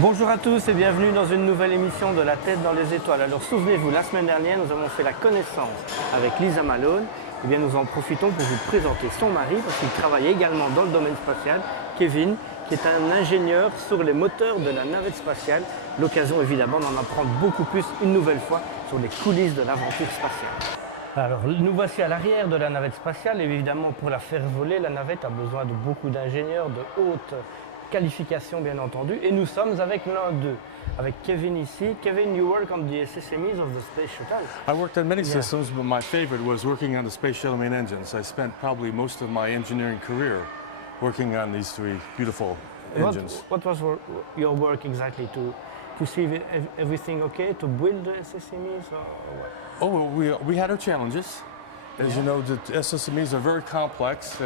Bonjour à tous et bienvenue dans une nouvelle émission de La tête dans les étoiles. Alors souvenez-vous, la semaine dernière, nous avons fait la connaissance avec Kevin Malone. Eh bien, nous en profitons pour vous présenter son mari parce qu'il travaille également dans le domaine spatial, Kevin, qui est un ingénieur sur les moteurs de la navette spatiale. L'occasion évidemment d'en apprendre beaucoup plus une nouvelle fois sur les coulisses de l'aventure spatiale. Alors nous voici à l'arrière de la navette spatiale et évidemment pour la faire voler, la navette a besoin de beaucoup d'ingénieurs, de haute qualification bien entendu, et nous sommes avec l'un d'eux, avec Kevin ici. Kevin, you work on the SSMEs of the Space Shuttle. I worked on many systems, but my favorite was working on the Space Shuttle main engines. I spent probably most of my engineering career working on these three beautiful engines. What was your work exactly? To see if everything okay, to build the SSMEs or what? Oh, well, we had our challenges. As you know, the SSMEs are very complex.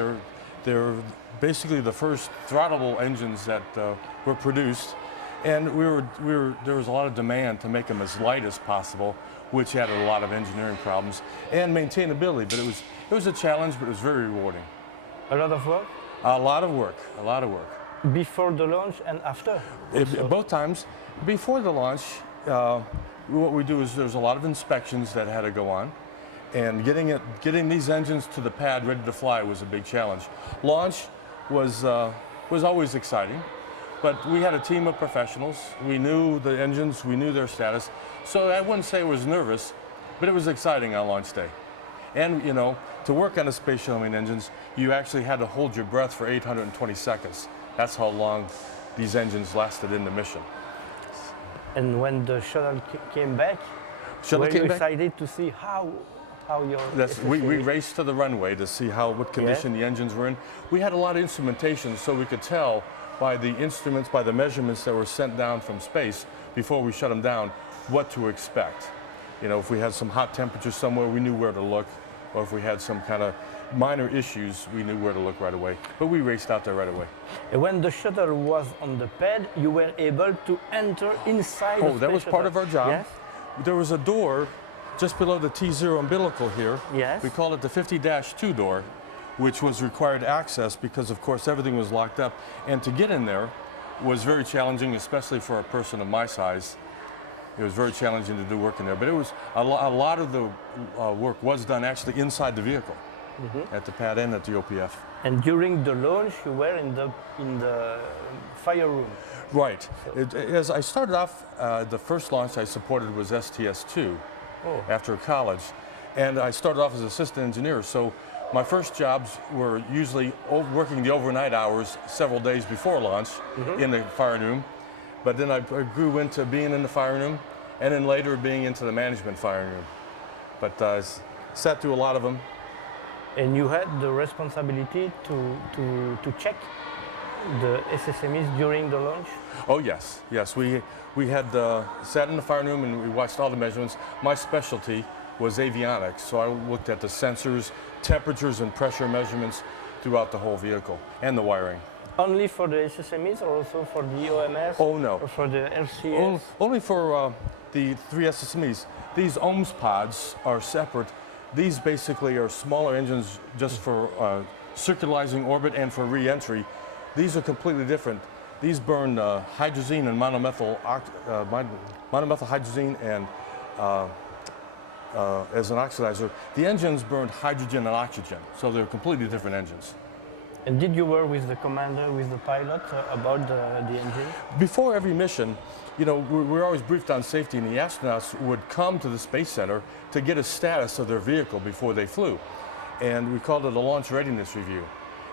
They're basically the first throttleable engines that were produced, and there was a lot of demand to make them as light as possible, which added a lot of engineering problems and maintainability. But it was a challenge, but it was very rewarding. A lot of work? A lot of work. A lot of work. Before the launch and after? Both times. Before the launch, what we do is there's a lot of inspections that had to go on, and getting these engines to the pad ready to fly was a big challenge. Launch was always exciting, but we had a team of professionals. We knew the engines, we knew their status, so I wouldn't say it was nervous, but it was exciting on launch day. And you know, to work on the space shuttle main engines, you actually had to hold your breath for 820 seconds. That's how long these engines lasted in the mission. And when the shuttle came back, were you excited to see how your we raced to the runway to see what condition the engines were in. We had a lot of instrumentation, so we could tell by the instruments, by the measurements that were sent down from space before we shut them down, what to expect. You know, if we had some hot temperatures somewhere, we knew where to look, or if we had some kind of minor issues, we knew where to look right away. But we raced out there right away. And when the shuttle was on the pad, you were able to enter inside the space that was part shuttle. of our job. Yes? There was a door just below the T0 umbilical here. Yes. We called it the 50-2 door, which was required access because, of course, everything was locked up. And to get in there was very challenging, especially for a person of my size. It was very challenging to do work in there. But it was a lot of the work was done actually inside the vehicle, at the pad and at the OPF. And during the launch, you were in the fire room. Right. As I started off, the first launch I supported was STS-2 after college. And I started off as assistant engineer. So my first jobs were usually working the overnight hours several days before launch in the fire room. But then I grew into being in the fire room and then later being into the management fire room. But I sat through a lot of them. And you had the responsibility to check the SSMEs during the launch? Oh yes, yes. We had sat in the fire room and we watched all the measurements. My specialty was avionics, so I looked at the sensors, temperatures and pressure measurements throughout the whole vehicle and the wiring. Only for the SSMEs or also for the OMS? Oh no. Or for the LCS? Only for the three SSMEs. These OMS pods are separate. These basically are smaller engines just for circularizing orbit and for re-entry. These are completely different. These burn hydrazine and monomethyl hydrazine and as an oxidizer. The engines burned hydrogen and oxygen, so they're completely different engines. And did you work with the commander, with the pilot about the engine? Before every mission, you know, we're always briefed on safety, and the astronauts would come to the Space Center to get a status of their vehicle before they flew. And we called it a launch readiness review.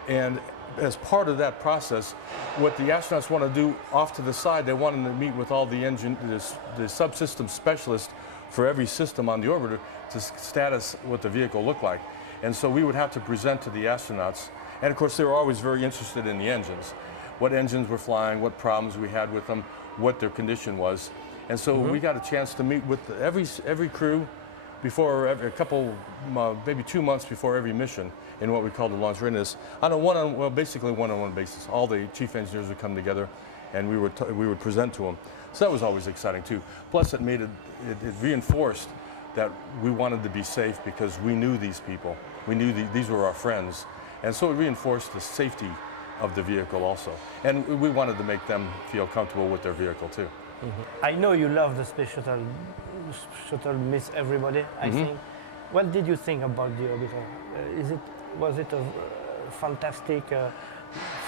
And as part of that process, what the astronauts want to do off to the side, they wanted to meet with all the subsystem specialists for every system on the orbiter to status what the vehicle looked like. And so we would have to present to the astronauts. And of course, they were always very interested in the engines. What engines were flying, what problems we had with them, what their condition was. And so we got a chance to meet with every crew before a couple, maybe 2 months before every mission in what we call the launch readiness on a basically one-on-one basis. All the chief engineers would come together and we would present to them. So that was always exciting too. Plus it reinforced that we wanted to be safe because we knew these people. We knew these were our friends. And so it reinforced the safety of the vehicle also. And we wanted to make them feel comfortable with their vehicle too. I know you love the space shuttle. Shuttle miss everybody, I think. What did you think about the orbiter? Was it a fantastic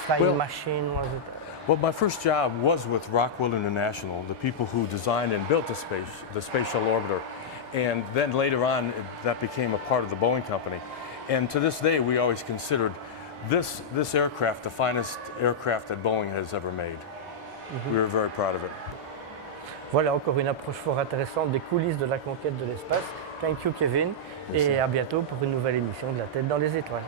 flying machine? Was it? Well, my first job was with Rockwell International, the people who designed and built the space shuttle orbiter. And then later on, that became a part of the Boeing company. And to this day, we always considered this aircraft the finest aircraft that Boeing has ever made. We were very proud of it. Voilà encore une approche fort intéressante des coulisses de la conquête de l'espace. Thank you Kevin, et à bientôt pour une nouvelle émission de La Tête dans les étoiles.